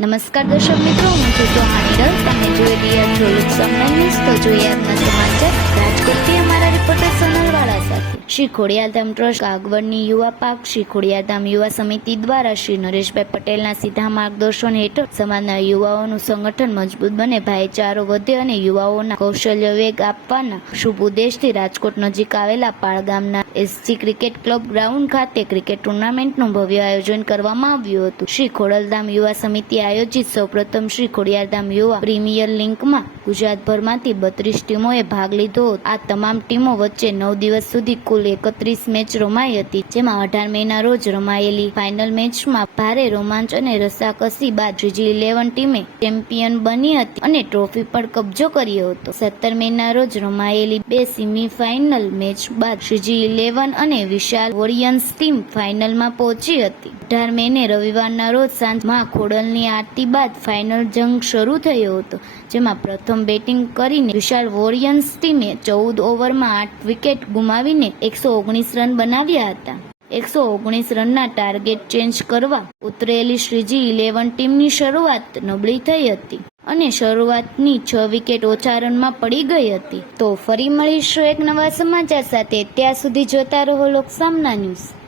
નમસ્કાર દર્શક મિત્રો, હું છું સોહાણી રલ તમે જોઈ રહ્યા છો લોકસમના ન્યૂઝ. તો જોઈએ આજના શ્રી ખોડિયારધામ ટ્રસ્ટ કાગવડની યુવા પાક, શ્રી ખોડિયાધામ યુવા સમિતિ દ્વારા શ્રી નરેશભાઈ પટેલના સીધા માર્ગદર્શન હેઠળ સમાજના યુવાઓનું સંગઠન મજબૂત બને, ભાઈચારો વધે અને યુવાઓના કૌશલ્ય વેગ આપવાના શુભ ઉદ્દેશથી રાજકોટ નજીક આવેલા પાળ ગામના એસજી ક્રિકેટ ક્લબ ગ્રાઉન્ડ ખાતે ક્રિકેટ ટુર્નામેન્ટનું ભવ્ય આયોજન કરવામાં આવ્યું હતું. શ્રી ખોડલધામ યુવા સમિતિ આયોજિત સૌપ્રથમ શ્રી ખોડિયારધામ યુવા પ્રીમિયર લિંકમાં ગુજરાતભરમાંથી બત્રીસ ટીમોએ ભાગ લીધો આ તમામ ટીમો વચ્ચે નવ દિવસ સુધી કુલ એકત્રીસ મેચ રમાઈ હતી, જેમાં અઢાર મેના રોજ રમાયેલી ફાઇનલ મેચમાં ભારે રોમાંચ અને રસાકસી બાદ ત્રીજી ઇલેવન ટીમે ચેમ્પિયન બની હતી અને ટ્રોફી પર કબજો કર્યો હતો. સત્તર મેના રોજ રમાયેલી બે સેમીફાઇનલ મેચ બાદ શ્રીજી ઇલેવન અને વિશાલ વોરિયન્સ ટીમ ફાઇનલમાં પહોંચી હતી. અઢાર મેને રવિવારના રોજ સાંજમાં ખોડલની આરતી બાદ ફાઇનલ જંગ શરૂ થયો હતો, જેમાં પ્રથમ બેટિંગ કરીને વિશાલ વોરિયન્સ ટીમે ચૌદ ઓવરમાં આઠ વિકેટ ગુમાવીને એકસો ઓગણીસ રન બનાવ્યા હતા. એકસો ઓગણીસ રનના ટાર્ગેટ ચેન્જ કરવા ઉતરેલી શ્રીજી ઇલેવન ટીમની શરૂઆત નબળી થઈ હતી અને શરૂઆતની છ વિકેટ ઓછા રનમાં પડી ગઈ હતી. તો ફરી મળીશું એક નવા સમાચાર સાથે. ત્યાં સુધી જોતા રહો લોકસામના ન્યૂઝ.